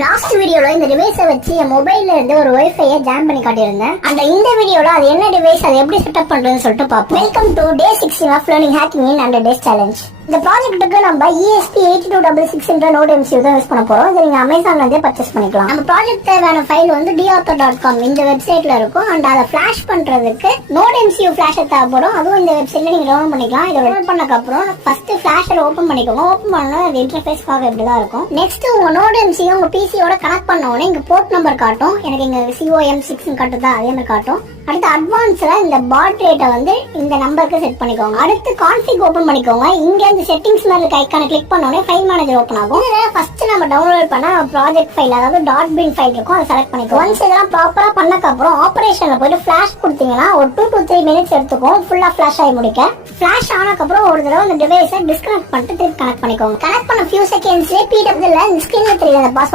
Last வீடியோல இந்த டிவைஸை வச்சு என் மொபைல்ல இருந்து ஒரு வைஃபையை ஜாம் பண்ணி காட்டியிருந்தேன். இந்த வீடியோல அது என்ன டிவைஸ், அதை எப்படி செட்டப் பண்றதுன்னு சொல்லிட்டு பார்ப்போம். Welcome to day 16 of learning hacking in 100 days challenge. இந்த ப்ராஜெக்ட்டுக்கு நம்ம ESP8266 என்ற நோட் MCU தான் யூஸ் பண்ண போறோம். இதை நீங்க அமேசான்ல இருந்தே பர்ச்சேஸ் பண்ணிக்கலாம். நம்ம ப்ராஜெக்ட் தேவையான ஃபைல் வந்து dauthor.com இந்த வெப்சைட்ல இருக்கும். அண்ட் அதை ஃபிளாஷ் பண்றதுக்கு நோட் MCU ஃபிளாஷ் தேவைப்படும். அதுவும் இந்த வெப்சைட்ல நீங்க டவுன்லோட் பண்ணிக்கலாம். இதை டவுன்லோட் பண்ணதுக்கு அப்புறம் ஃபர்ஸ்ட் ஃபிளாஷர் ஓபன் பண்ணிக்கோங்க. ஓபன் பண்ணா அது இன்டர்ஃபேஸ் பார்க்க இப்படிதான் இருக்கும். நெக்ஸ்ட் உங்க நோட் MCU உங்க PCயோட கனெக்ட் பண்ண உடனே இங்க போர்ட் நம்பர் காட்டும். எனக்கு இங்க COM6 காட்டுதா, அதே மாதிரி காட்டும். அடுத்து அட்வான்ஸ்ல இந்த பாட் ரேட்டை வந்து இந்த நம்பருக்கு செட் பண்ணிக்கோங்க. அடுத்து கான்ஃபிக் ஓபன் பண்ணிக்கோங்க. இங்க இந்த செட்டிங்ஸ் மேல இருக்க ஐகானை கிளிக் பண்ண உடனே ஃபைல் மேனேஜர் ஓபன் ஆகும். இதுல ஃபர்ஸ்ட் நம்ம டவுன்லோட் பண்ண ப்ராஜெக்ட் ஃபைல், அதாவது .bin ஃபைல் இருக்கும், அதை செலக்ட் பண்ணிக்கோங்க. ஒன்ஸ் இதெல்லாம் ப்ராப்பரா பண்ணதுக்கு அப்புறம் ஆபரேஷன்ல போயிட்டு ஃபிளாஷ் கொடுத்தீங்கன்னா ஒரு 2 to 3 மினிட்ஸ் எடுத்துக்கும் ஃபுல்லா ஃபிளாஷ் ஆகி முடிக்க. ஃபிளாஷ் ஆனதுக்கு அப்புறம் ஒரு தடவை இந்த டிவைஸை டிஸ்கனெக்ட் பண்ணிட்டு திருப்பி கனெக்ட் பண்ணிக்கோங்க. கனெக்ட் பண்ண ஃபியூ செகண்ட்ஸ்லயே PWல இந்த ஸ்கிரீன்ல தெரியுற பாஸ்வேர்ட்